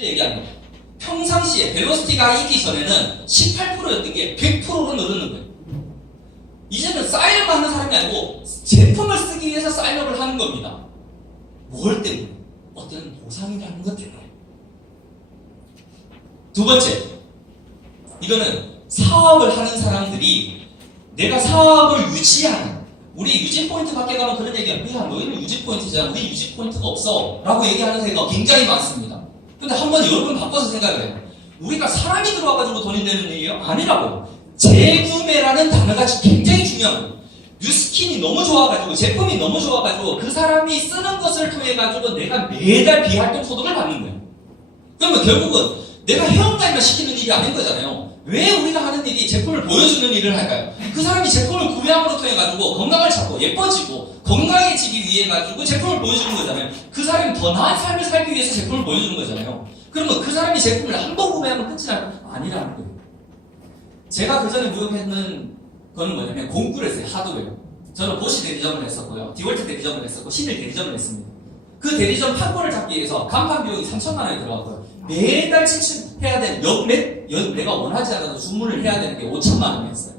얘기하는 거예요. 평상시에 벨로시티가 있기 전에는 18%였던 게 100%로 늘었는 거예요. 이제는 사인업을 하는 사람이 아니고 제품을 쓰기 위해서 사인업을 하는 겁니다. 뭘 때문에? 어떤 보상이라는 것 때문에. 두 번째, 이거는 사업을 하는 사람들이 내가 사업을 유지하는, 우리 유지 포인트 밖에 가면 그런 얘기야. 야, 너희는 유지 포인트잖아. 우리 유지 포인트가 없어. 라고 얘기하는 데가 굉장히 많습니다. 근데 한번 여러분 바꿔서 생각해요. 우리가 사람이 들어와가지고 돈이 되는 얘기예요? 아니라고요. 재구매라는 단어가 굉장히 중요한 거예요. 뉴스킨이 너무 좋아가지고, 제품이 너무 좋아가지고, 그 사람이 쓰는 것을 통해가지고 내가 매달 비활동 소득을 받는 거예요. 그러면 결국은 내가 회원가입만 시키는 일이 아닌 거잖아요. 왜 우리가 하는 일이 제품을 보여주는 일을 할까요? 그 사람이 제품을 구매함으로 통해가지고 건강을 찾고 예뻐지고 건강해지기 위해 가지고 제품을 보여주는 거잖아요. 그 사람이 더 나은 삶을 살기 위해서 제품을 보여주는 거잖아요. 그러면 그 사람이 제품을 한 번 구매하면 끝이라는 아니라는 거예요. 제가 그 전에 무역했는 거는 뭐냐면 공구를 했어요. 하드웨어. 저는 보시 대리점을 했었고요. 디월트 대리점을 했었고 신일 대리점을 했습니다. 그 대리점 판권을 잡기 위해서 간판 비용이 3천만 원이 들어가고요. 매달 지출해야 되는 내가 원하지 않아도 주문을 해야 되는 게 5천만 원이었어요.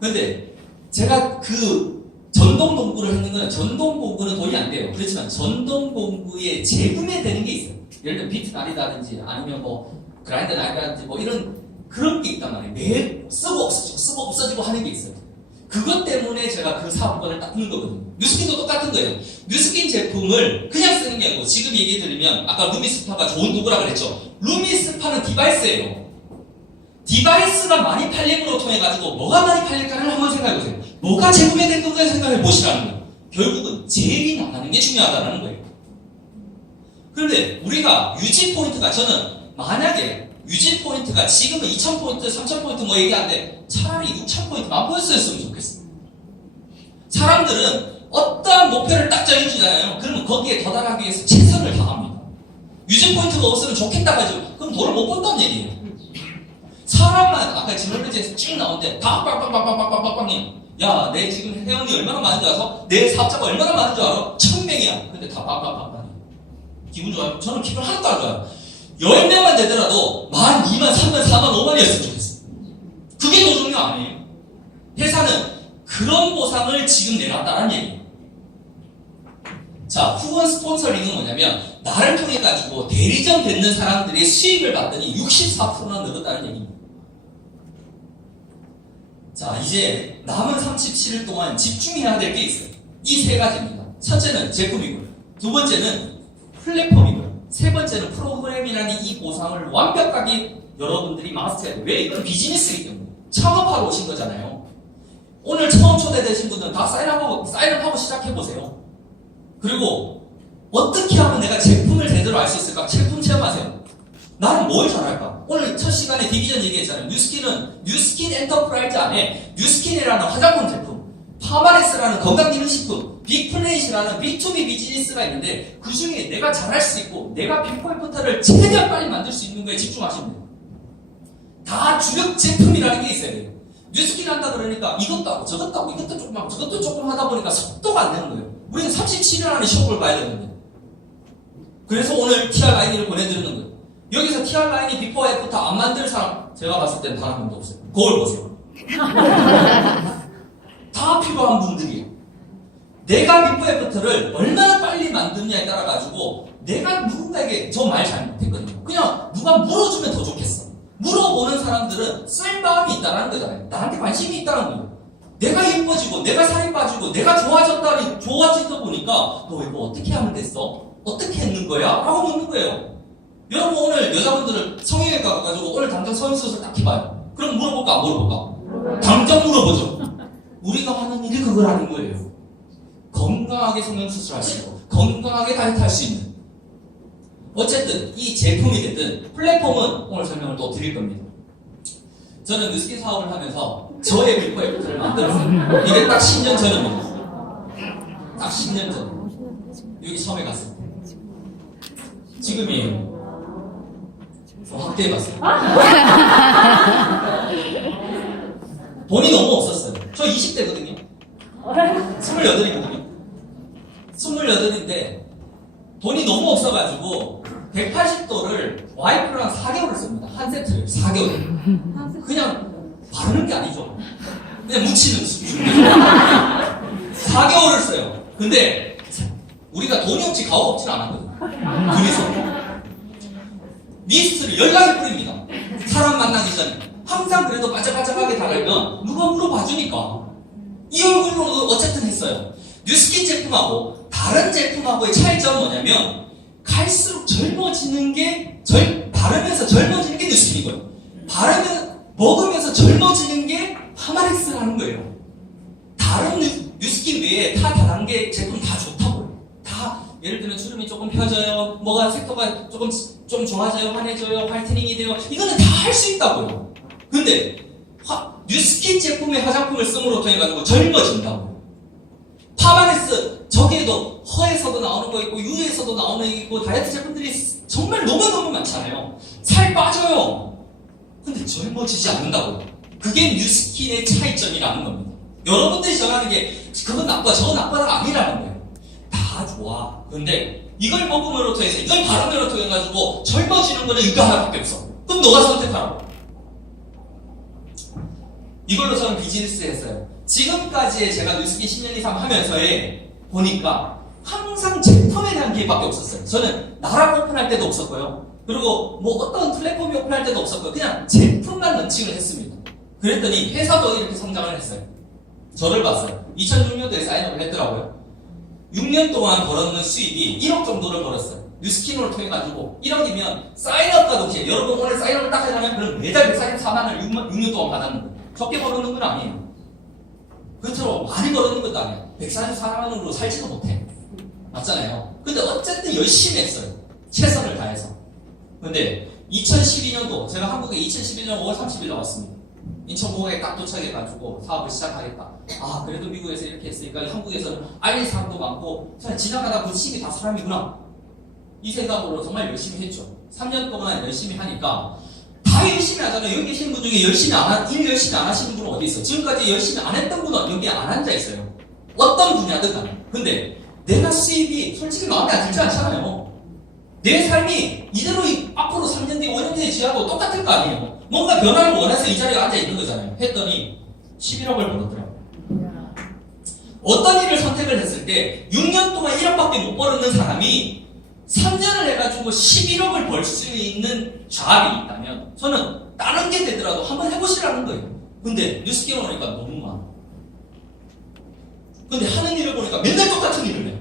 근데 제가 그 전동공구를 했는 건 전동공구는 돈이 안 돼요. 그렇지만 전동공구에 재구매되는 게 있어요. 예를 들면 비트 날이다든지 아니면 뭐 그라인더 날이다든지 뭐 이런 그런 게 있단 말이에요. 매 쓰고 없어지고 하는 게 있어요. 그것 때문에 제가 그 사업권을 딱 푸는 거거든요. 뉴스킨도 똑같은 거예요. 뉴스킨 제품을 그냥 쓰는 게 아니고 지금 얘기 드리면 아까 루미스파가 좋은 도구라 그랬죠. 루미스파는 디바이스예요. 디바이스가 많이 팔림으로 통해 가지고 뭐가 많이 팔릴까를 한번 생각해 보세요. 뭐가 재구매된 건가 생각해 보시라는 거예요. 결국은 제일이 나가는 게 중요하다는 거예요. 그런데 우리가 유지 포인트가 저는 만약에 유지 포인트가 지금은 2,000포인트, 3,000포인트 뭐 얘기하는데 차라리 6,000포인트만 보였었으면 좋겠어요. 사람들은 어떠한 목표를 딱 정해주잖아요. 그러면 거기에 도달하기 위해서 최선을 다합니다. 유지 포인트가 없으면 좋겠다 가지고 그럼 돈을 못 번다는 얘기예요. 사람만 아까 지물리지에서 쭉 나오는데 다 빡빡빡빡빡빡빡빡이 야, 내 지금 회원이 얼마나 많은 줄 알아? 내 사업자가 얼마나 많은 줄 알아? 1,000명이야. 근데 다 빡빡빡빡 기분 좋아요? 저는 기분 하나도 안 좋아요. 10명만 되더라도 1만, 2만, 3만, 4만, 5만이었으면 좋겠어요. 그게 더 중요 아니에요? 회사는 그런 보상을 지금 내놨다는 얘기예요. 자, 후원 스폰서링은 뭐냐면 나를 통해 가지고 대리점 뵙는 사람들의 수익을 받더니 64%나 늘었다는 얘기입니다. 자, 이제 남은 37일 동안 집중해야 될 게 있어요. 이 세 가지입니다. 첫째는 제품이고요. 두 번째는 플랫폼이고요. 세 번째는 프로그램이라는 이 보상을 완벽하게 여러분들이 마스터해야 돼요. 왜? 이건 비즈니스이기 때문에. 창업하러 오신 거잖아요. 오늘 처음 초대되신 분들은 다 사인업하고 시작해보세요. 그리고 어떻게 하면 내가 제품을 제대로 알 수 있을까? 제품 체험하세요. 나는 뭘 잘할까? 오늘 첫 시간에 디비전 얘기했잖아요. 뉴스킨은 뉴스킨 엔터프라이즈 안에 뉴스킨이라는 화장품 제품, 파마레스라는 건강기능식품, 빅플레이시라는 B2B 비즈니스가 있는데 그 중에 내가 잘할 수 있고 내가 빅포인트를 최대한 빨리 만들 수 있는 거에 집중하시면 돼요. 다 주력 제품이라는 게 있어야 돼요. 뉴스킨 한다 그러니까 이것도 하고 저것도 하고 이것도 조금 하고 저것도 조금 하다 보니까 속도가 안 되는 거예요. 우리는 37일 안에 시험을 봐야 되는데 그래서 오늘 TR 라인을 보내드리는 거예요. 여기서 TR 라인이 비포 애프터 안 만들 사람 제가 봤을 때는 단 한 명도 없어요. 거울 보세요. 다 필요한 분들이에요. 내가 비포 애프터를 얼마나 빨리 만드냐에 따라 가지고 내가 누군가에게 저 말 잘못했거든요. 그냥 누가 물어주면 더 좋겠어. 물어보는 사람들은 쓸 마음이 있다는 거잖아요. 나한테 관심이 있다는 거예요. 내가 예뻐지고 내가 살이 빠지고 내가 좋아지다 보니까 너 이거 어떻게 하면 됐어? 어떻게 했는 거야? 라고 묻는 거예요. 여러분 오늘 여자분들을 성형외과 가가지고 오늘 당장 성형수술 딱 해봐요. 그럼 물어볼까 안 물어볼까? 당장 물어보죠. 우리가 하는 일이 그거라는 거예요. 건강하게 성형수술 할 수 있고 건강하게 다이어트 할 수 있는 어쨌든 이 제품이 됐든 플랫폼은 오늘 설명을 또 드릴 겁니다. 저는 뉴스킨 사업을 하면서 저의 비포 애프터를 만들었어요. 이게 딱 10년 전입니다. 딱 10년 전. 여기 처음에 갔어요. 지금이에요. 확대해봤어요. 돈이 너무 없었어요. 저 20대거든요. 28이거든요. 28인데 돈이 너무 없어가지고 180도를 와이프랑 4개월을 씁니다. 한 세트를 4개월. 그냥 바르는 게 아니죠. 그냥 묻히는 수준이죠. 4개월을 써요. 근데 우리가 돈이 없지 가오가 없지는 않았거든요. 그래서 미스트를 열나게 뿌립니다. 사람 만나기 전에. 항상 그래도 반짝반짝하게 달라면 누가 물어봐주니까. 이 얼굴로도 어쨌든 했어요. 뉴스킨 제품하고 다른 제품하고의 차이점은 뭐냐면 갈수록 젊어지는 게 바르면서 젊어지는 게 뉴스킨이고요. 먹으면서 젊어지는 게 파마렉스라는 거예요. 다른 뉴스킨 외에 다 다단계 제품 다 좋다고요. 다 예를 들면 주름이 조금 펴져요. 뭐가 색도가 좀 좋아져요. 환해져요. 화이트닝이 돼요. 이거는 다 할 수 있다고요. 근데 뉴스킨 제품의 화장품을 씀으로 통해 가지고 젊어진다고요. 파마렉스 저기에도 허에서도 나오는 거 있고 유에서도 나오는 거 있고 다이어트 제품들이 정말 너무너무 많잖아요. 살 빠져요. 근데 젊어지지 않는다고요. 그게 뉴스킨의 차이점이라는 겁니다. 여러분들이 정하는 게 그건 나빠 저건 나빠가 아니라는 거예요. 다 좋아. 근데 이걸 먹음으로 통해서 이걸 바르므로 통해 가지고 젊어지는 거는 이거 하나밖에 없어. 그럼 너가 선택하라고. 이걸로 저는 비즈니스 했어요. 지금까지 제가 뉴스킨 10년 이상 하면서에 보니까 항상 제품에 대한 기획밖에 없었어요. 저는 나라 오픈할 때도 없었고요. 그리고 뭐 어떤 플랫폼이 오픈할 때도 없었고요. 그냥 제품만 런칭을 했습니다. 그랬더니 회사도 이렇게 성장을 했어요. 저를 봤어요. 2006년도에 사인업을 했더라고요. 6년 동안 벌었는 수입이 1억 정도를 벌었어요. 뉴스킨으로 통해가지고 1억이면 사인업과 동시에 여러분 오늘 사인업을 딱 해놓으면 그럼 매달 144만 원을 6년 동안 받았는 거예요. 적게 벌었는 건 아니에요. 그렇죠. 많이 벌었는 것도 아니에요. 144만 원으로 살지도 못해. 맞잖아요. 근데 어쨌든 열심히 했어요. 최선을 다해서. 근데 2012년도 제가 한국에 2011년 5월 30일 나왔습니다. 인천공항에 딱 도착해가지고 사업을 시작하겠다. 아 그래도 미국에서 이렇게 했으니까 한국에서는 알릴 사람도 많고 지나가다 그 시기 다 사람이구나. 이 생각으로 정말 열심히 했죠. 3년 동안 열심히 하니까 다 열심히 하잖아요. 여기 계신 분 중에 일 열심히 안 하시는 분은 어디 있어요? 지금까지 열심히 안 했던 분은 여기 안 앉아 있어요. 어떤 분야든 간에. 근데 내가 수입이 솔직히 마음에 안 들지 않잖아요. 내 삶이 이대로 앞으로 3년 뒤, 5년 뒤에 지나도 똑같을 거 아니에요. 뭔가 변화를 원해서 이 자리에 앉아 있는 거잖아요. 했더니 11억을 벌었더라고요. 어떤 일을 선택을 했을 때 6년 동안 1억밖에 못 벌었는 사람이 3년을 해가지고 11억을 벌 수 있는 잡이 있다면 저는 다른 게 되더라도 한번 해보시라는 거예요. 근데 뉴스킨 오니까 너무 많아. 근데 하는 일을 보니까 맨날 똑같은 일을 해요.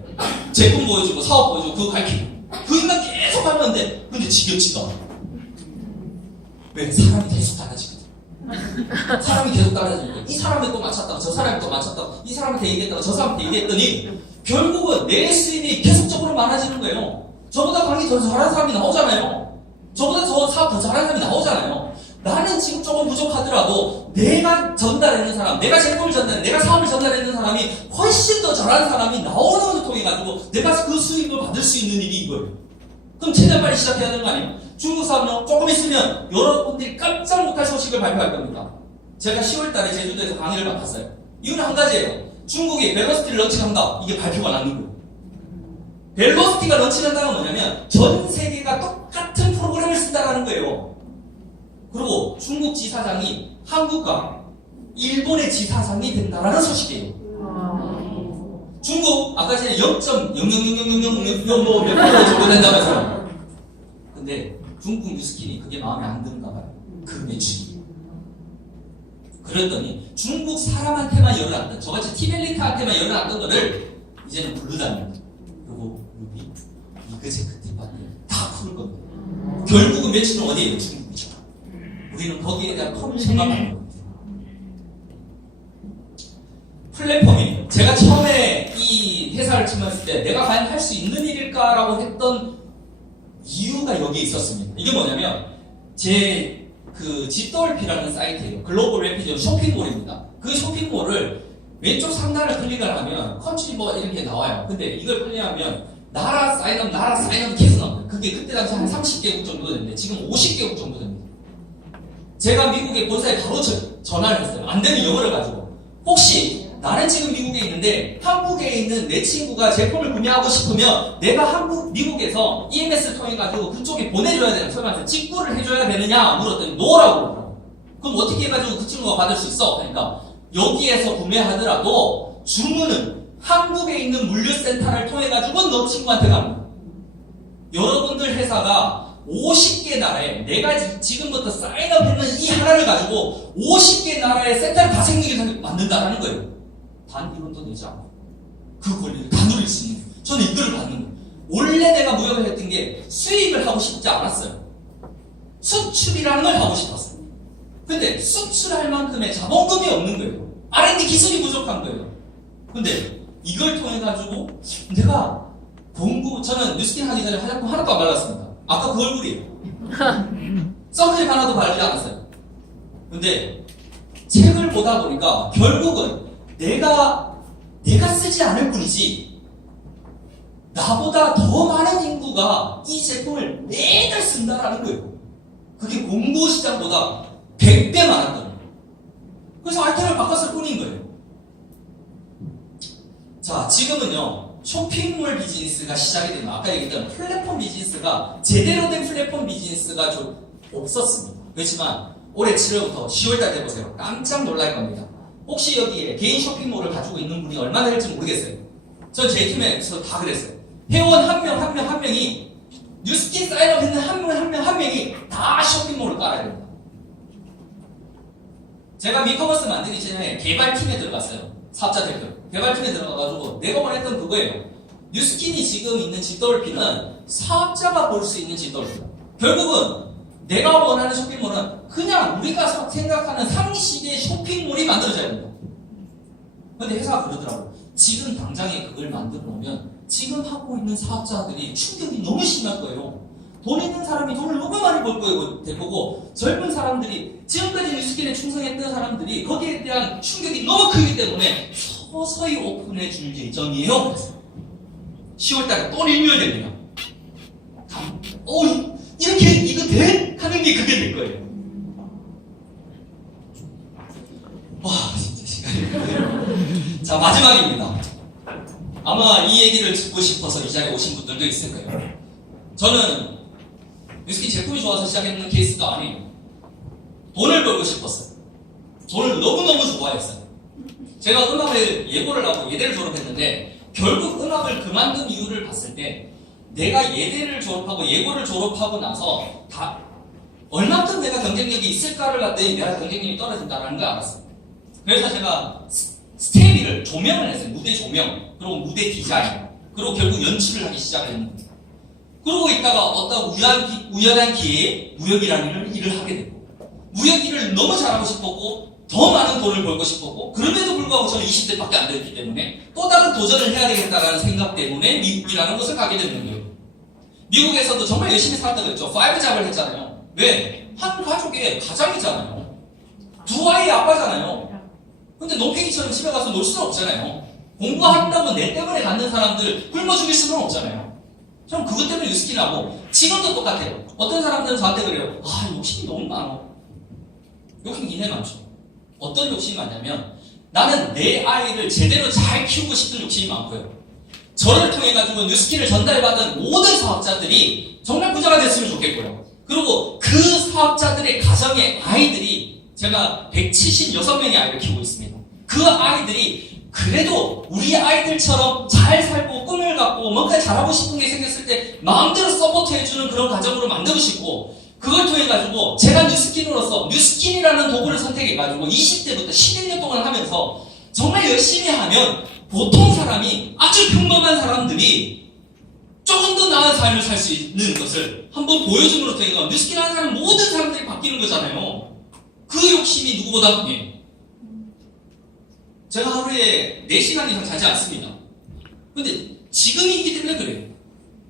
제품 보여주고 사업 보여주고 그거 가르치고 그 인간 계속 하는데 근데 지겹지도 않아. 왜? 사람이 계속 달라지거든. 사람이 계속 달라지니까 이 사람이 또 맞췄다가 저 사람이 또 맞췄다가 이 사람한테 얘기했다가 저 사람한테 얘기했더니 결국은 내 수입이 계속적으로 많아지는 거예요. 저보다 강의 더 잘하는 사람이 나오잖아요. 저보다 저 사업 더 잘하는 사람이 나오잖아요. 나는 지금 조금 부족하더라도 내가 전달하는 사람, 내가 제품을 전달하는, 내가 사업을 전달하는 사람이 훨씬 더 잘하는 사람이 나오는 것을 통해 가지고 내가 그 수입을 받을 수 있는 일이 이거예요. 그럼 최대한 빨리 시작해야 되는 거 아니에요? 중국 사업은 조금 있으면 여러분들이 깜짝 못할 소식을 발표할 겁니다. 제가 10월 달에 제주도에서 강의를 맡았어요. 이유는 한 가지예요. 중국이 벨로시티를 런칭한다. 이게 발표가 나는 거예요. 벨로시티가 런칭한다는 건 뭐냐면 전 세계가 똑같은 프로그램을 쓴다는 거예요. 그리고 중국 지사장이 한국과 일본의 지사장이 된다는 소식이에요. 중국 아까 전에 0.0000000몇 프로 정도 된다면서요. 근데 중국 뉴스킨이 그게 마음에 안 드는가 봐요. 그 매출이. 그랬더니 중국 사람한테만 열어놨던 저같이 티벨리카한테만 열어놨던 거를 이제는 부르다는 그리고 루비 이그제크 뒷바퀴 다 푸는 겁니다. 결국은 매출은 어디에요? 중국이죠. 우리는 거기에 대한 커미션만 받는 겁니다. 플랫폼이에요. 제가 처음에 이 회사를 치렀을 때 내가 과연 할 수 있는 일일까라고 했던 이유가 여기 있었습니다. 이게 뭐냐면 제 그 집돌피라는 사이트예요. 글로벌 레피전 쇼핑몰입니다. 그 쇼핑몰을 왼쪽 상단을 클릭을 하면 컨트리 뭐 이렇게 나와요. 근데 이걸 클릭하면 나라 사인업 계속 나와요. 그게 그때 당시 한 30개국 정도 됐는데 지금 50개국 정도 됩니다. 제가 미국의 본사에 바로 전화를 했어요. 안 되는 영어를 가지고 혹시 나는 지금 미국에 있는데 한국에 있는 내 친구가 제품을 구매하고 싶으면 내가 미국에서 EMS를 통해 가지고 그쪽에 보내줘야 되는 설마한테 직구를 해줘야 되느냐 물었더니 노라고 그러더라고. 그럼 어떻게 해가지고 그 친구가 받을 수 있어? 그러니까 여기에서 구매하더라도 주문은 한국에 있는 물류센터를 통해 가지고 너 친구한테 갑니다. 여러분들 회사가 50개 나라에 내가 지금부터 사인업했는 이 하나를 가지고 50개 나라의 센터를 다 생기게 만든다라는 거예요. 단 1원도 내지 않고 그 권리를 다 누릴 수 있는 거예요. 저는 이걸 받는 거예요. 원래 내가 무역을 했던 게 수입을 하고 싶지 않았어요. 수출이라는 걸 하고 싶었어요. 근데 수출할 만큼의 자본금이 없는 거예요. R&D 기술이 부족한 거예요. 근데 이걸 통해 가지고 내가 저는 뉴스킨 하기 전에 화장품 하나도 안 발랐습니다. 아까 그 얼굴이에요. 선크림 하나도 바르지 않았어요. 근데 책을 보다 보니까 결국은 내가 쓰지 않을 뿐이지 나보다 더 많은 인구가 이 제품을 매달 쓴다라는 거예요. 그게 공고 시장보다 100배 많았던 거예요. 그래서 아이템을 바꿨을 뿐인 거예요. 자, 지금은요. 쇼핑몰 비즈니스가 시작이 되면 아까 얘기했던 플랫폼 비즈니스가 제대로 된 플랫폼 비즈니스가 좀 없었습니다. 그렇지만 올해 7월부터 10월달 돼보세요. 깜짝 놀랄 겁니다. 혹시 여기에 개인 쇼핑몰을 가지고 있는 분이 얼마나 될지 모르겠어요. 전 제 팀에서 다 그랬어요. 회원 한 명이 뉴스킨 사인업 했는 한 명이 다 쇼핑몰을 깔아야 됩니다. 제가 미커머스 만들기 전에 개발팀에 들어갔어요. 사업자 대표. 개발팀에 들어가가지고 내가 원했던 그거예요. 뉴스킨이 지금 있는 짓돌피는 사업자가 볼 수 있는 짓돌피다. 결국은 내가 원하는 쇼핑몰은 그냥 우리가 생각하는 상식의 쇼핑몰이 만들어져야 된다. 근데 회사가 그러더라고요. 지금 당장에 그걸 만들어 놓으면 지금 하고 있는 사업자들이 충격이 너무 심할 거예요. 돈 있는 사람이 돈을 너무 많이 벌 거고 젊은 사람들이 지금까지 뉴스킨에 충성했던 사람들이 거기에 대한 충격이 너무 크기 때문에 서서히 오픈해 줄 예정이에요. 그래서 10월달에 또 리뉴얼 됩니다. 이렇게 이거 돼? 하는 게 그게 될 거예요. 와 진짜 시간이 자 마지막입니다. 아마 이 얘기를 듣고 싶어서 이 자리에 오신 분들도 있을 거예요. 저는 뉴스킨 제품이 좋아서 시작했는 케이스가 아니에요. 돈을 벌고 싶었어요. 돈을 너무너무 좋아했어요. 제가 음악을 예고를 하고 예대를 졸업했는데 결국 음악을 그만둔 이유를 봤을 때 내가 예대를 졸업하고 예고를 졸업하고 나서 얼마큼 내가 경쟁력이 있을까를 봤더니 내가 경쟁력이 떨어진다는 걸 알았어요. 그래서 제가 스테이지를 조명을 했어요. 무대 조명, 그리고 무대 디자인, 그리고 결국 연출을 하기 시작했는데 그러고 있다가 어떤 우연한 기회에 무역이라는 일을 하게 되고 무역 일을 너무 잘하고 싶었고 더 많은 돈을 벌고 싶었고 그럼에도 불구하고 저는 20대밖에 안 됐기 때문에 또 다른 도전을 해야 되겠다는 생각 때문에 미국이라는 곳을 가게 됐는 거예요. 미국에서도 정말 열심히 살았다 그랬죠. 5잡을 했잖아요. 왜? 한 가족의 가장이잖아요. 두 아이의 아빠잖아요. 근데 노팽이처럼 집에 가서 놀 수는 없잖아요. 공부한다고 내 때문에 갖는 사람들 굶어 죽일 수는 없잖아요. 전 그것 때문에 뉴스킨을 하고 지금도 똑같아요. 어떤 사람들은 저한테 그래요. 욕심이 너무 많아. 욕심이 굉장히 많죠. 어떤 욕심이 많냐면 나는 내 아이를 제대로 잘 키우고 싶은 욕심이 많고요. 저를 통해 가지고 뉴스킨을 전달받은 모든 사업자들이 정말 부자가 됐으면 좋겠고요. 그리고 그 사업자들의 가정의 아이들이 제가 176명의 아이를 키우고 있습니다. 그 아이들이 그래도 우리 아이들처럼 잘 살고 꿈을 갖고 뭔가 잘하고 싶은 게 생겼을 때 마음대로 서포트해주는 그런 가정으로 만들고 싶고 그걸 통해 가지고 제가 뉴스킨으로서 뉴스킨이라는 도구를 선택해 가지고 20대부터 11년 동안 하면서 정말 열심히 하면 보통 사람이 아주 평범한 사람들이 조금 더 나은 삶을 살 수 있는 것을 한번 보여줌으로 통해 뉴스킨 하는 사람 모든 사람들이 바뀌는 거잖아요. 그 욕심이 누구보다 강해요. 제가 하루에 4시간 이상 자지 않습니다. 근데 지금이기 때문에 그래요.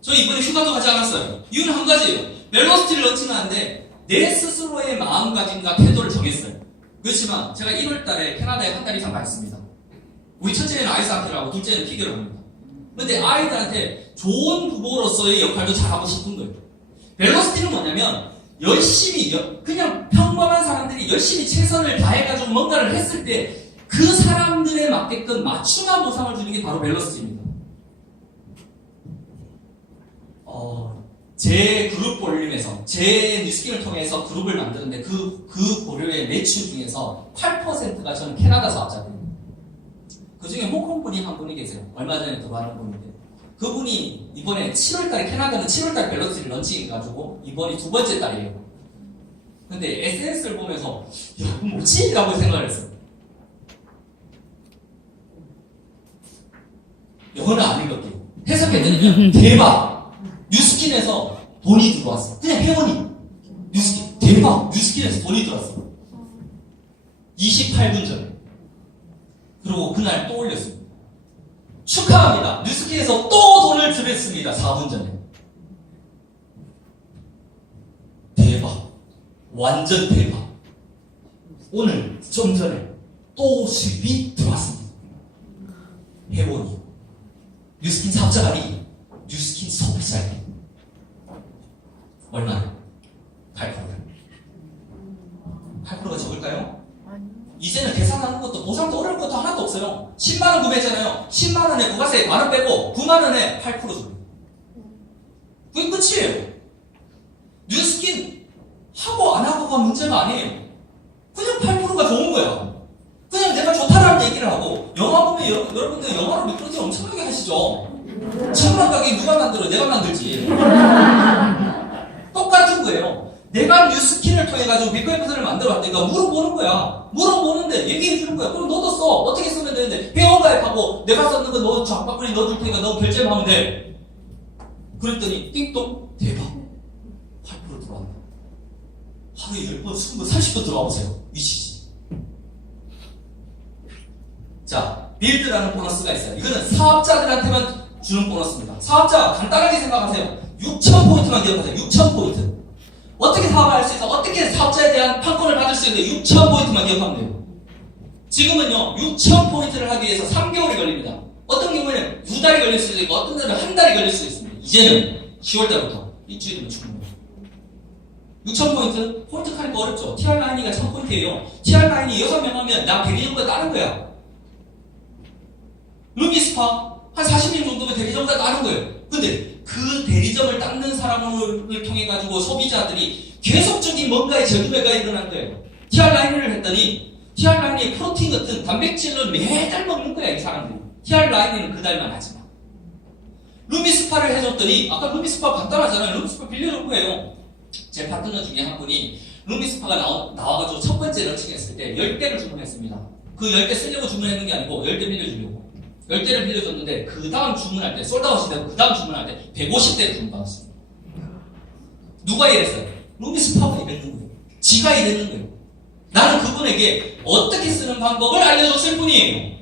저 이번에 휴가도 가지 않았어요. 이유는 한 가지예요. 멜로스티를 런칭을 하는데 내 스스로의 마음가짐과 태도를 정했어요. 그렇지만 제가 1월 달에 캐나다에 한 달 이상 가 있습니다. 우리 첫째는 아이스하키를 하고 둘째는 피겨를 합니다. 근데 아이들한테 좋은 부모로서의 역할도 잘하고 싶은 거예요. 멜로스티는 뭐냐면 열심히 그냥 평범한 사람들이 열심히 최선을 다해가지고 뭔가를 했을 때 그 사람들에 맞게끔 맞춤한 보상을 주는 게 바로 밸런스입니다. 제 그룹 볼륨에서 제 뉴스킨을 통해서 그룹을 만드는데 그 고려의 매출 중에서 8%가 저는 캐나다 사업자들입니다. 그 중에 홍콩 분이 한 분이 계세요. 얼마 전에 들어가는 분인데 그분이 이번에 7월달에 캐나다는 7월달 밸런스를 런칭해가지고 이번이 두 번째 달이에요. 근데 SNS를 보면서 야 뭐지? 라고 생각을 했어요. 영어는 안 읽었대요. 해석해드리면 대박! 뉴스킨에서 돈이 들어왔어. 그냥 회원이. 뉴스킨. 대박! 뉴스킨에서 돈이 들어왔어. 28분 전에. 그리고 그날 또 올렸습니다. 축하합니다. 뉴스킨에서 또 돈을 들였습니다. 4분 전에. 대박. 완전 대박. 오늘 좀 전에 또 수입이 들어왔습니다. 회원이. 뉴스킨 사업자가 아니기. 뉴스킨 소비자에게 얼마나? 8%가 적을까요? 이제는 계산하는 것도 보상도 어려운 것도 하나도 없어요. 10만원 구매했잖아요. 10만원에 부가세 만원 빼고 9만원에 8% 줘요. 그게 끝이에요. 뉴스킨 하고 안 하고가 문제가 아니에요. 그냥 8%가 좋은 거야. 그냥 내가 좋다라는 얘기를 하고 영화 보면 여러분들 영화로 미끄러지 엄청나게 하시죠. 천만 가게 누가 만들어? 내가 만들지. 똑같은 거예요. 내가 뉴스킨을 통해 가지고 비커에프를 만들어 왔으니까 물어보는 거야. 물어보는데 얘기해 주는 거야. 그럼 너도 써. 어떻게 쓰면 되는데 회원 가입하고 내가 썼는 거 너 장바구니 넣어줄 테니까 너 결제만 하면 돼. 그랬더니 띵동 대박 8% 들어왔네. 하루에 10번, 20번, 30번 들어와보세요. 미치지. 자, 빌드라는 보너스가 있어요. 이거는 사업자들한테만 주는 보너스입니다. 사업자 간단하게 생각하세요. 6,000포인트만 기억하세요. 6,000포인트. 어떻게 사업을 할 수 있어? 어떻게 사업자에 대한 판권을 받을 수 있는데 6,000포인트만 기억하면 돼요. 지금은요 6,000포인트를 하기 위해서 3개월이 걸립니다. 어떤 경우에는 2달이 걸릴 수도 있고 어떤 데는 한 달이 걸릴 수도 있습니다. 이제는 10월달부터 일주일이면 충분해요. 6,000포인트? 포인트 카니까 어렵죠. TR9가 1,000포인트예요. TR9이 6명 하면 나 대리점보다 다른 거야. 루미스파 한 40명 정도면 대리점보다 다른 거예요. 근데 그 대리점을 닦는 사람을 통해 가지고 소비자들이 계속적인 뭔가의 재구매가 일어난 거예요. TR9을 했더니 TR9이 프로틴 같은 단백질을 매달 먹는 거야 이 사람들이. TR9은 그달만 하지 마. 루미스파를 해줬더니 아까 루미스파 간단하잖아요. 루미스파 빌려줄 거예요. 제 파트너 중에 한 분이 루미스파가 나와가지고 첫 번째 런칭했을 때 10대를 주문했습니다. 그 10대 쓰려고 주문했는 게 아니고 10대 빌려주려고. 10대를 빌려줬는데 그 다음 주문할 때 솔드아웃이 되고 그 다음 주문할 때 150대를 주문받았습니다. 누가 이랬어요? 루미스파가 이랬는 거예요. 지가 이랬는 거예요. 나는 그분에게 어떻게 쓰는 방법을 알려줬을 뿐이에요.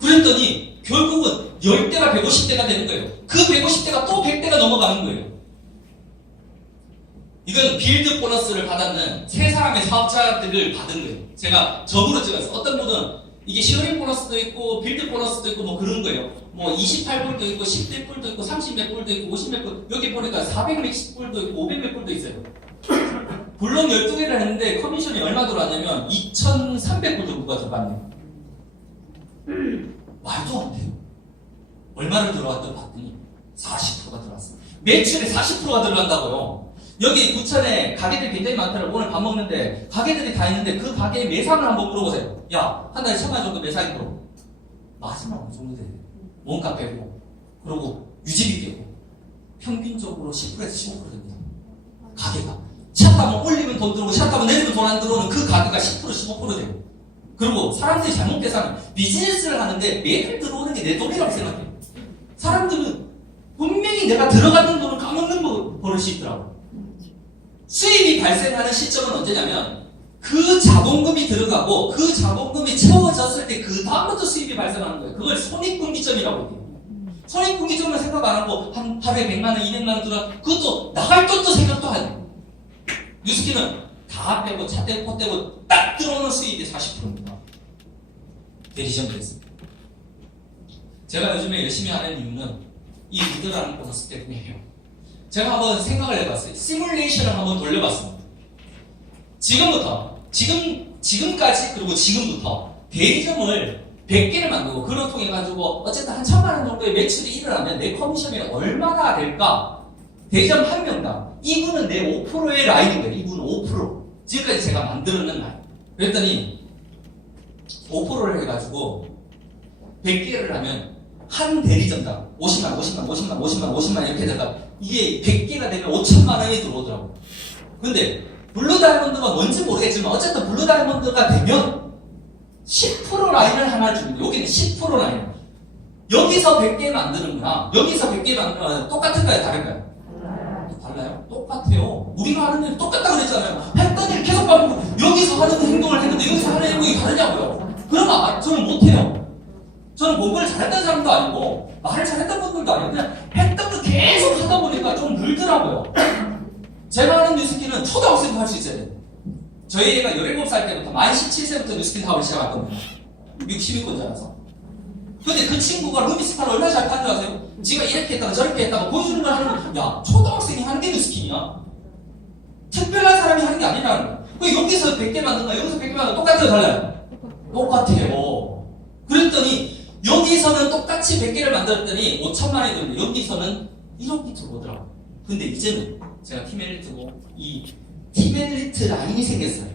그랬더니 결국은 10대가 150대가 되는 거예요. 그 150대가 또 100대가 넘어가는 거예요. 이건 빌드 보너스를 받았는 세 사람의 사업자들을 받은 거예요. 제가 적으로 찍었어요. 어떤 분은 이게 시어링 보너스도 있고 빌드 보너스도 있고 뭐 그런 거예요. 뭐 28불도 있고 10대 불도 있고 30몇 불도 있고 50몇 불 여기 보니까 400몇 불도 있고 500몇 불도 있어요. 물론 12개를 했는데 커미션이 얼마 들어왔냐면 2,300불 정도가 들어갔네요. 말도 안 돼요. 얼마를 들어왔더니 봤더니 40%가 들어왔어요. 매출에 40%가 들어간다고요. 여기 부천에 가게들이 굉장히 많더라고요. 오늘 밥 먹는데 가게들이 다 있는데 그 가게의 매상을 한번 물어보세요. 야, 한 달에 1,000만 원 정도 매상이 들어. 마지막 어느 정도 돼요. 원가 빼고 그리고 유지비 빼고 평균적으로 10%에서 15% 됩니다. 가게가 샷하면 올리면 돈 들어오고 샷하면 내리면 돈 안 들어오는 그 가게가 10% 15% 돼요. 그리고 사람들이 잘못 계산은 비즈니스를 하는데 매달 들어오는 게 내 돈이라고 생각해요. 사람들은 분명히 내가 들어가는 돈을 까먹는 버릇이 있더라고요. 수입이 발생하는 시점은 언제냐면 그 자본금이 들어가고 그 자본금이 채워졌을 때 그 다음부터 수입이 발생하는 거예요. 그걸 손익분기점이라고 해요. 손익분기점을 생각 안 하고 한 하루에 100만 원, 200만 원 들어 그것도 나갈 것도 생각도 안 해요. 뉴스킨은 다 빼고 차 떼고 코 떼고 딱 들어오는 수입이 40%입니다. 대리점도 있습니다. 제가 요즘에 열심히 하는 이유는 이 리더라는 보너스 때문이에요. 제가 한번 생각을 해봤어요. 시뮬레이션을 한번 돌려봤습니다. 지금까지 그리고 지금부터 대리점을 100개를 만들고 그걸 통해 가지고 어쨌든 한 1000만 원 정도의 매출이 일어나면 내 커미션이 얼마나 될까? 대리점 한 명당 이분은 내 5%의 라인인 거예요. 이분은 5%. 지금까지 제가 만들어낸 라인. 그랬더니 5%를 해가지고 100개를 하면 한 대리점당 50만 이렇게 되다가 이게 100개가 되면 5천만 원이 들어오더라고요. 근데 블루 다이아몬드가 뭔지 모르겠지만 어쨌든 블루 다이아몬드가 되면 10% 라인을 하나 주는데 여기는 10% 라인. 여기서 100개 만드는구나. 여기서 100개 만드는 똑같을까요? 다를까요? 달라요? 똑같아요. 우리가 하는 일 똑같다고 그랬잖아요. 했던 일 계속 반복. 여기서 하는 행동을 했는데 여기서 하는 행동이 다르냐고요. 그러면 저는 못해요. 저는 공부를 잘했던 사람도 아니고 말을 잘했던 분들도 아니고 그냥 했던 거 계속 하다 보니까 좀 늘더라고요. 제가 하는 뉴스키는 초등학생도 할 수 있어야 돼요. 저희 애가 17살 때부터 만 17세부터 뉴스키 사업을 시작했거든요. 미국 시민권자라서. 근데 그 친구가 루비스판을 얼마나 잘 타는 줄 아세요? 지가 이렇게 했다가 저렇게 했다가 보여주는 걸 하는 거, 야, 초등학생이 하는 게 뉴스킨이야. 특별한 사람이 하는 게 아니라는 거야. 그 여기서 100개 만든다, 여기서 100개 만든다, 똑같아요, 달라요? 똑같아요. 그랬더니, 여기서는 똑같이 100개를 만들었더니 5천만 원이 들었는데, 여기서는 1억이 들어오더라고요. 근데 이제는 제가 팀엘리트고, 이 팀엘리트 라인이 생겼어요.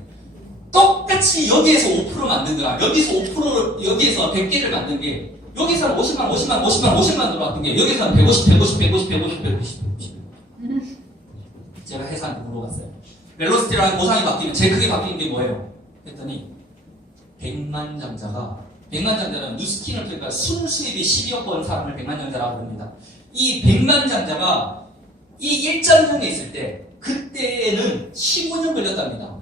똑같이 여기에서 5% 만든 거야. 여기서 5%, 여기에서 100개를 만든 게, 여기서는 50만 들어왔던 게, 여기서는 150. 제가 회사한테 물어봤어요. 벨로시티라는 보상이 바뀌면 제일 크게 바뀌는 게 뭐예요? 했더니, 100만 장자는 뉴스킨을 그러니까 순수입이 12억 번 사람을 100만 장자라고 합니다. 이 100만 장자가 이 일점형에 있을 때, 그때는 15년 걸렸답니다.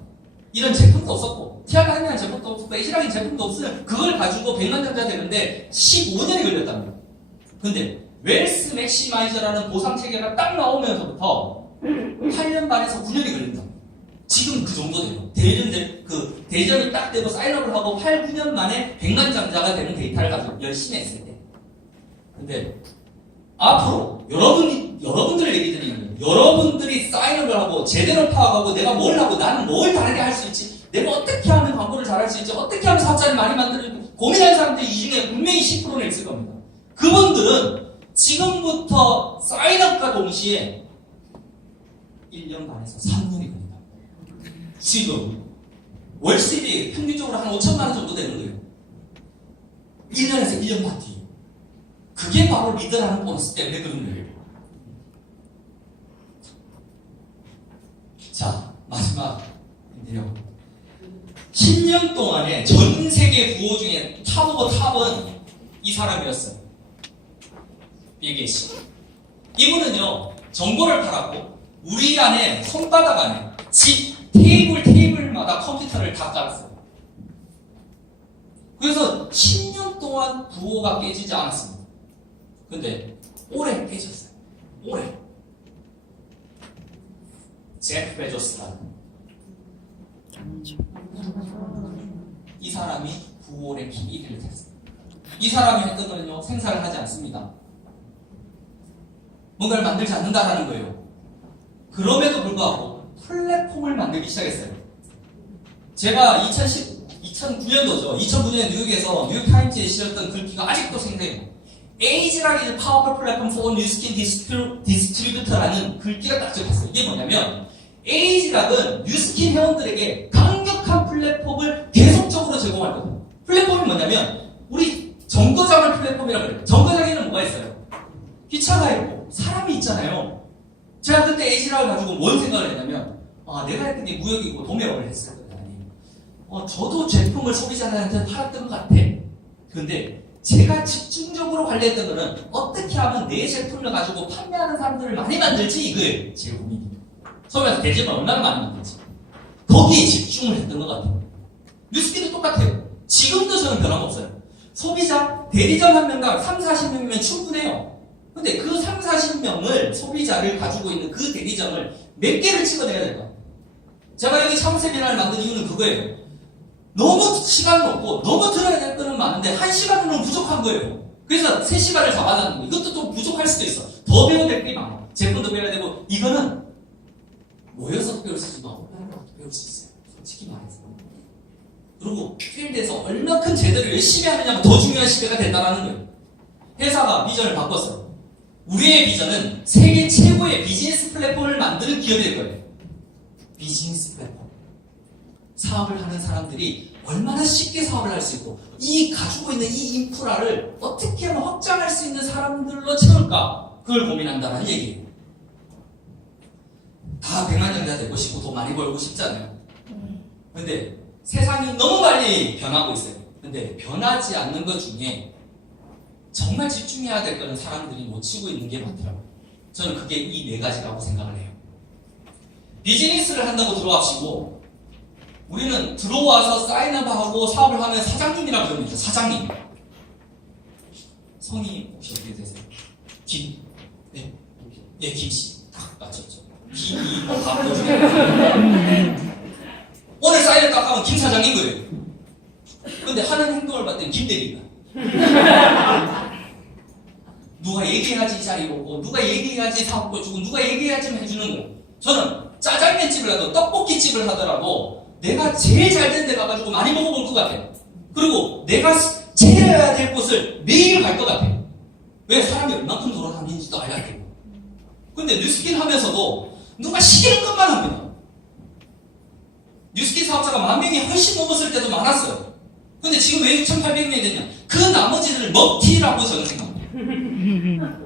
이런 제품도 없었고, 티아가이라는 제품도 없었고, 에이시라는 제품도 없으면 그걸 가지고 100만 장자 되는데 15년이 걸렸답니다. 근데 웰스 맥시마이저라는 보상 체계가 딱 나오면서부터 8년 반에서 9년이 걸린다. 지금 그 정도 돼요. 대전이 딱 되고 사인업을 하고 8, 9년 만에 100만 장자가 되는 데이터를 가지고 열심히 했을 때. 근데 앞으로 여러분들의 얘기 드리는 거예요. 여러분들이 사인업을 하고 제대로 파악하고 내가 뭘 하고 나는 뭘 다르게 할 수 있지, 내가 어떻게 하면 광고를 잘할 수 있지, 어떻게 하면 사업자를 많이 만들고 고민하는 사람들이 이 중에 분명히 10%는 있을 겁니다. 그분들은 지금부터 사인업과 동시에 1년 반에서 3년이 걸린다. 지금 월수입이 평균적으로 한 5천만 원 정도 되는 거예요. 1년에서 1년 반 뒤에. 그게 바로 리더라는 보너스 때문에 그런 거예요. 자, 마지막인데요. 10년 동안에 전 세계 부호 중에 탑 오브 탑은 이 사람이었어요. 빌 게이츠. 이분은요, 정보를 팔았고, 우리 안에, 손바닥 안에, 집, 테이블마다 컴퓨터를 다 깔았어요. 그래서 10년 동안 부호가 깨지지 않았습니다. 근데 올해 깨졌어요. 올해. 제프 베조스라는 이 사람이 부호 랭킹 1위를 했어요. 이 사람이 했던 거는요, 생산을 하지 않습니다. 뭔가를 만들지 않는다라는 거예요. 그럼에도 불구하고 플랫폼을 만들기 시작했어요. 제가 2009년도죠. 2009년에 뉴욕에서 뉴욕타임즈에 실었던 글귀가 아직도 생생해요. 에이지라는 파워풀 플랫폼 for 뉴스킨 디스트리뷰터라는 글귀가 딱 적혔어요. 이게 뭐냐면 에이지락은 뉴스킨 회원들에게 강력한 플랫폼을 계속적으로 제공할 거예요. 플랫폼이 뭐냐면 우리 정거장을 플랫폼이라고 그래요. 정거장에는 뭐가 있어요? 기차가 있고 사람이 있잖아요. 제가 그때 에이지락을 가지고 뭔 생각을 했냐면 내가 했던 게 무역이고 도매업을 했어요. 저도 제품을 소비자들한테 팔았던 것 같아. 근데 제가 집중적으로 관리했던 거는 어떻게 하면 내 제품을 가지고 판매하는 사람들을 많이 만들지, 이거예요. 제 고민이. 소비자한테 대제품을 얼마나 많이 만들지. 거기에 집중을 했던 것 같아요. 뉴스키도 똑같아요. 지금도 저는 변함없어요. 소비자, 대리점 한 명당 3, 40명이면 충분해요. 근데 그 3, 40명을 소비자를 가지고 있는 그 대리점을 몇 개를 찍어내야 될까? 제가 여기 참 세미나를 만든 이유는 그거예요. 너무 시간은 없고 너무 들어야 될 거는 많은데 1시간으로는 부족한 거예요. 그래서 3시간을 잡아놨는 거예요. 이것도 좀 부족할 수도 있어. 더 배워야 될 게 많아. 제품도 배워야 되고 이거는 모여서 배울 수 있지만 배울 수 있어요. 솔직히 말해서. 그리고 필드에서 얼마큼 제대로 열심히 하느냐가 더 중요한 시대가 된다는 거예요. 회사가 비전을 바꿨어요. 우리의 비전은 세계 최고의 비즈니스 플랫폼을 만드는 기업이 될 거예요. 비즈니스 플랫폼. 사업을 하는 사람들이 얼마나 쉽게 사업을 할 수 있고 이 가지고 있는 이 인프라를 어떻게 하면 확장할 수 있는 사람들로 채울까? 그걸 고민한다는 얘기예요. 다 백만장자 되고 싶고 돈 많이 벌고 싶잖아요. 근데 세상이 너무 빨리 변하고 있어요. 근데 변하지 않는 것 중에 정말 집중해야 될 거는 사람들이 놓치고 있는 게 많더라고요. 저는 그게 이 네 가지라고 생각을 해요. 비즈니스를 한다고 들어갑시고 우리는 들어와서 사인업하고 사업을 하면 사장님이라고 부릅니다. 사장님. 성이 혹시 어떻게 되세요? 김? 네, 예, 김씨. 딱 맞췄죠. 김이 뭐 바로 오늘 사인을 딱 하면 김 사장인 거예요. 근데 하는 행동을 봤더니 김 대리가. 누가 얘기해야지 이 자리에 오고 누가 얘기해야지 사업 꿔주고 누가 얘기해야지 해주는 거예요. 저는 짜장면집을 하든 떡볶이집을 하더라도 내가 제일 잘 된 데 가가지고 많이 먹어볼 것 같아요. 그리고 내가 체해야 될 곳을 매일 갈 것 같아요. 왜? 사람이 얼마큼 돌아다니는지도 알아야 돼요. 근데 뉴스킨 하면서도 누가 시키는 것만 합니다. 뉴스킨 사업자가 10,000명이 훨씬 넘었을 때도 많았어요. 근데 지금 왜 6,800명이 되냐? 그 나머지를 먹튀라고 저는 생각합니다.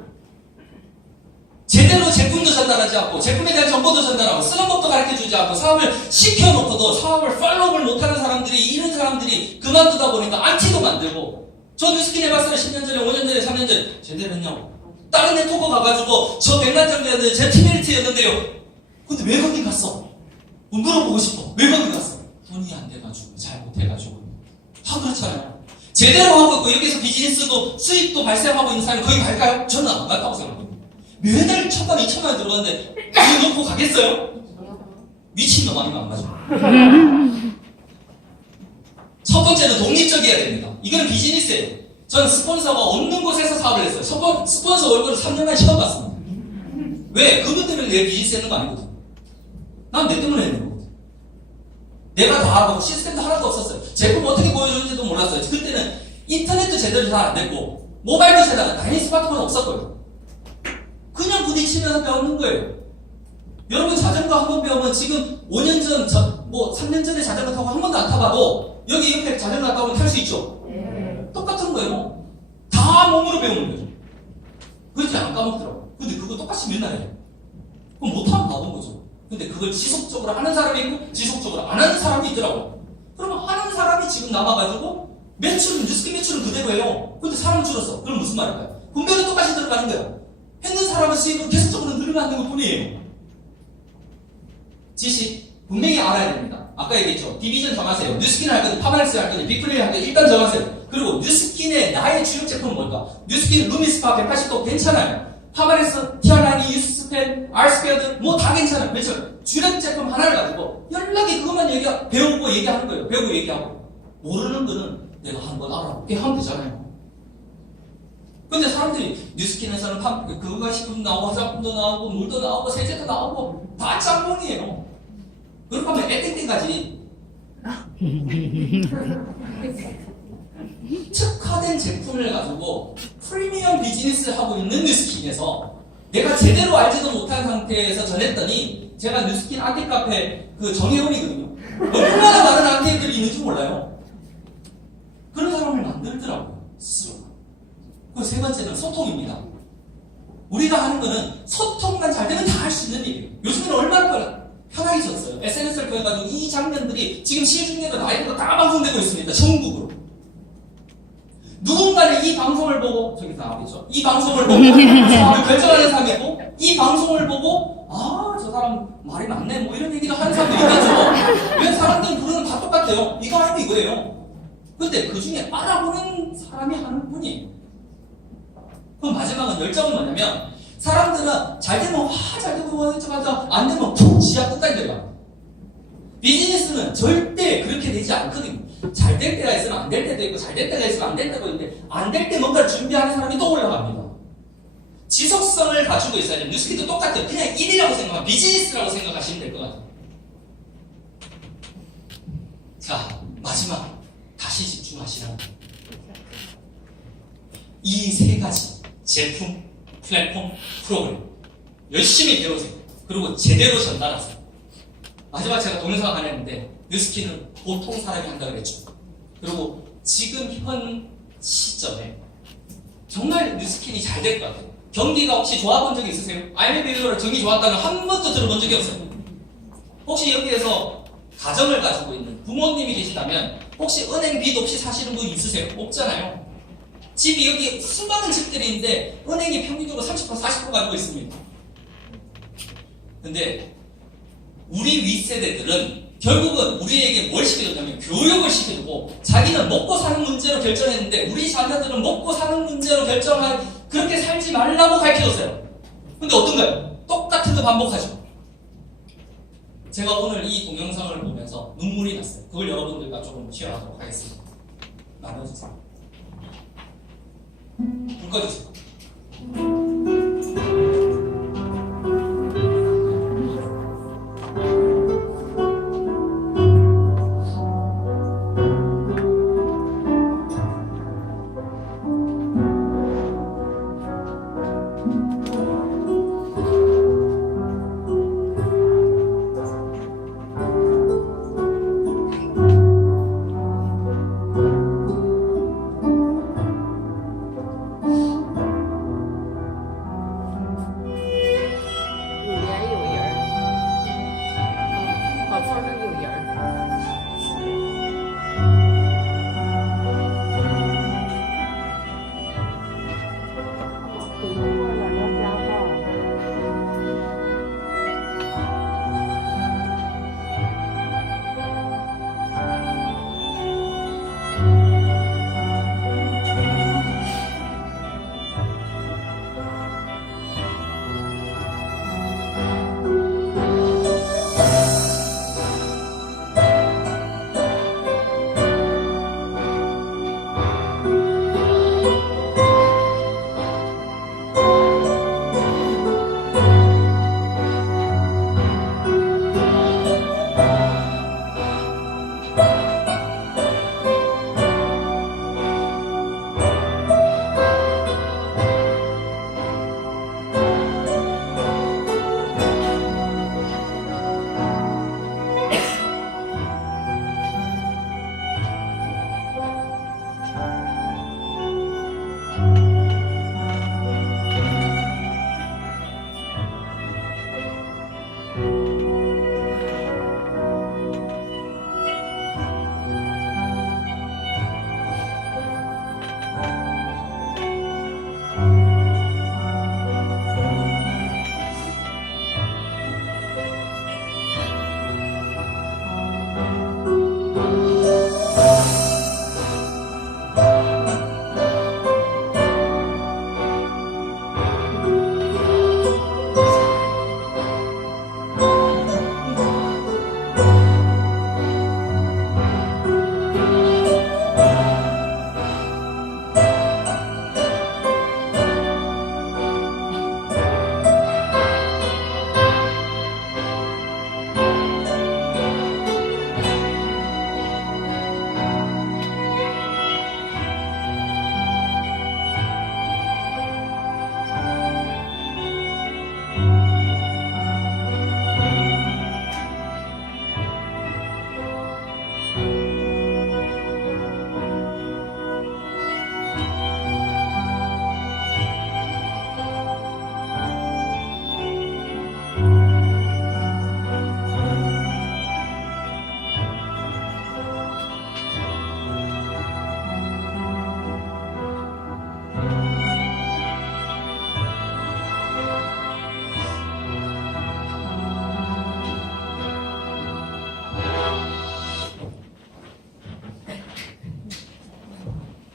제대로 제품도 전달하지 않고 제품에 대한 정보도 전달하고 쓰는 법도 가르쳐주지 않고 사업을 시켜놓고도 사업을 팔로우를 못하는 사람들이 이런 사람들이 그만두다 보니까 안티도 만들고 저 뉴스킨 해봤어요. 10년 전에 5년 전에 3년 전에 제대로 했냐고 다른 네트워크 가가지고 저 백만장자였는데 제 티메리트였는데요. 근데 왜 거기 갔어? 물어보고 싶어. 왜 거기 갔어? 돈이 안 돼가지고 잘 못해가지고 다 그렇잖아요. 제대로 하고 있고 여기서 비즈니스도 수익도 발생하고 있는 사람이 거기 갈까요? 저는 안 갔다고 생각합니다. 매달 1,000만, 2,000만 들어갔는데 이거 놓고 가겠어요? 미친놈 아니면 안 가죠. 첫 번째는 독립적이어야 됩니다. 이거는 비즈니스예요. 저는 스폰서가 없는 곳에서 사업을 했어요. 스폰서 얼굴을 3년간 처음 봤습니다. 왜? 그것 때문에 내 비즈니스 했는 거 아니거든. 난 내 때문에 했는 거거든. 내가 다 하고 시스템도 하나도 없었어요. 제품 어떻게 보여주는지도 몰랐어요. 그때는 인터넷도 제대로 잘 안 됐고 모바일도 제대로 안 됐고 당연히 스마트폰 없었거든요. 그냥 부딪히면서 배우는 거예요. 여러분 자전거 한 번 배우면 지금 5년 전, 3년 전에 자전거 타고 한 번도 안 타봐도 여기 옆에 자전거 타고 오면 탈 수 있죠? 똑같은 거예요. 다 몸으로 배우는 거죠. 그렇게 안 까먹더라고요. 근데 그거 똑같이 맨날 해요. 그럼 못하면 나온 거죠. 근데 그걸 지속적으로 하는 사람이 있고 지속적으로 안 하는 사람이 있더라고요. 그러면 하는 사람이 지금 남아가지고 뉴스킨 매출은 그대로예요. 근데 사람 줄었어. 그럼 무슨 말일까요? 분배는 똑같이 들어가는 거예요. 했는 사람은 수익은 계속적으로 늘어나는 것 뿐이에요. 지식 분명히 알아야 됩니다. 아까 얘기했죠. 디비전 정하세요. 뉴스킨을 할 건지 파마렉스 할 건지 빅플레이 할 건지 일단 정하세요. 그리고 뉴스킨의 나의 주력 제품은 뭘까? 뉴스킨 루미스파 180도 괜찮아요. 파마렉스, 티알라니, 유스펜, 알스페어드 뭐 다 괜찮아요. 그렇죠? 주력 제품 하나를 가지고 연락이 그것만 배우고 얘기하는 거예요. 배우고 얘기하고 모르는 거는 내가 한번 알아볼게 하면 되잖아요. 근데 사람들이 뉴스킨에서는 그거가 식품 나오고 화장품도 나오고 물도 나오고 세제도 나오고 다 짬뽕이에요. 그렇게 하면 엔딩 때까지 특화된 제품을 가지고 프리미엄 비즈니스를 하고 있는 뉴스킨에서 내가 제대로 알지도 못한 상태에서 전했더니 제가 뉴스킨 안티 카페 그 정혜원이거든요. 얼마나 많은 안티들이 있는지 몰라요. 그런 사람을 만들더라고요. 스스로. 그 세 번째는 소통입니다. 우리가 하는 거는 소통만 잘 되면 다 할 수 있는 일이에요. 요즘에는 얼마나 편하게졌어요. SNS를 통해가지고 이 장면들이 지금 시중에도 라이브로 다 방송되고 있습니다. 전국으로. 누군가는 이 방송을 보고 저기 나와있죠. 이 방송을 보고 사람을 결정하는 사람이 있고 이 방송을 보고 저 사람 말이 많네 뭐 이런 얘기도 하는 사람도 있겠죠. 왜 사람들은 그러는 다 똑같아요. 이거 아니면 이거예요. 근데 그 중에 알아보는 사람이 하는 뿐이에요. 그럼 마지막은 열정은 뭐냐면 사람들은 잘 되면 잘 되고 안 되면 푹 지하 끝까지 들어가. 비즈니스는 절대 그렇게 되지 않거든요. 잘 될 때가 있으면 안 될 때도 있고 잘 될 때가 있으면 안 될 때도 있는데 안 될 때 뭔가를 준비하는 사람이 또 올라갑니다. 지속성을 가지고 있어야 돼요. 뉴스킨도 똑같아요. 그냥 일이라고 생각하면 비즈니스라고 생각하시면 될 것 같아요. 자, 마지막 다시 집중하시라는 거예요. 이 세 가지 제품, 플랫폼, 프로그램 열심히 배우세요. 그리고 제대로 전달하세요. 마지막 제가 동영상 하나 했는데 뉴스킨은 보통 사람이 한다 그랬죠. 그리고 지금 현 시점에 정말 뉴스킨이 잘 될 것 같아요. 경기가 혹시 좋아본 적이 있으세요? IMF 경기 좋았다는 한 번도 들어본 적이 없어요. 혹시 여기에서 가정을 가지고 있는 부모님이 계시다면 혹시 은행 빚 없이 사시는 분 있으세요? 없잖아요. 집이 여기 수많은 집들이 있는데 은행이 평균적으로 30% 40% 가지고 있습니다. 근데 우리 윗세대들은 결국은 우리에게 뭘 시켜줬냐면 교육을 시켜주고 자기는 먹고 사는 문제로 결정했는데 우리 자녀들은 먹고 사는 문제로 결정할 그렇게 살지 말라고 가르쳐줬어요. 근데 어떤가요? 똑같은 거 반복하죠. 제가 오늘 이 동영상을 보면서 눈물이 났어요. 그걸 여러분들과 조금 쉐어하도록 하겠습니다. 나눠주세요. 불 꺼주세요.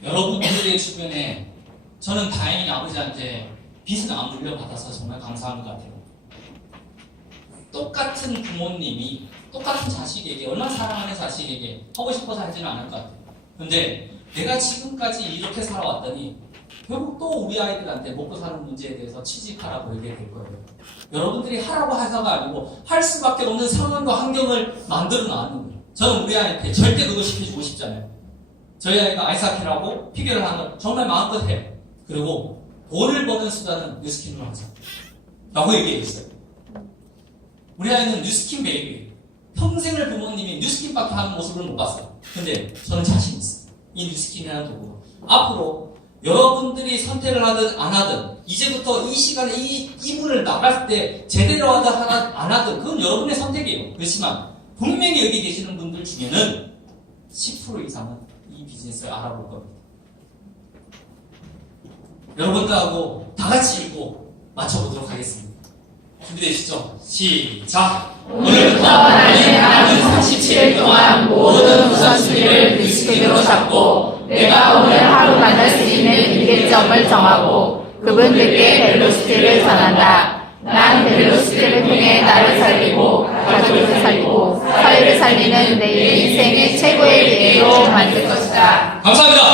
여러분들의 주변에 저는 다행히 아버지한테 빚은 안 물려받아서 정말 감사한 것 같아요. 똑같은 부모님이 똑같은 자식에게 얼마나 사랑하는 자식에게 하고 싶어서 하지는 않을 것 같아요. 근데 내가 지금까지 이렇게 살아왔더니 결국 또 우리 아이들한테 먹고 사는 문제에 대해서 취직하라고 얘기해 될 거예요. 여러분들이 하라고 해서가 아니고 할 수밖에 없는 상황과 환경을 만들어 놨는 거예요. 저는 우리 아이한테 절대 그거 시켜주고 싶잖아요. 저희 아이가 아이스하키라고 피겨를 하는 건 정말 마음껏 해요. 그리고 돈을 버는 수단은 뉴스킨으로 하자 라고 얘기했어요. 우리 아이는 뉴스킨 베이비. 평생을 부모님이 뉴스킨밖에 하는 모습을 못 봤어요. 근데 저는 자신 있어요. 이 뉴스킨이라는 도구로. 앞으로 여러분들이 선택을 하든 안 하든 이제부터 이 시간에 이 분을 나갈 때 제대로 하든 안 하든 그건 여러분의 선택이에요. 그렇지만 분명히 여기 계시는 분들 중에는 10% 이상은 이 비즈니스를 알아볼 겁니다. 여러분들하고 다 같이 읽고 맞춰보도록 하겠습니다. 준비되시죠? 시작! 오늘부터 나는 37일 동안 모든 우선순위를 뉴스킨으로 잡고 내가 오늘 하루 만날 수 있는 임계점을 정하고 그분들께 벨로시티를 전한다. 난 벨로시티를 통해 나를 살리고 가족을 살리고 사회를 살리는 내 인생의 최고의 기회로 만들 것이다. 감사합니다.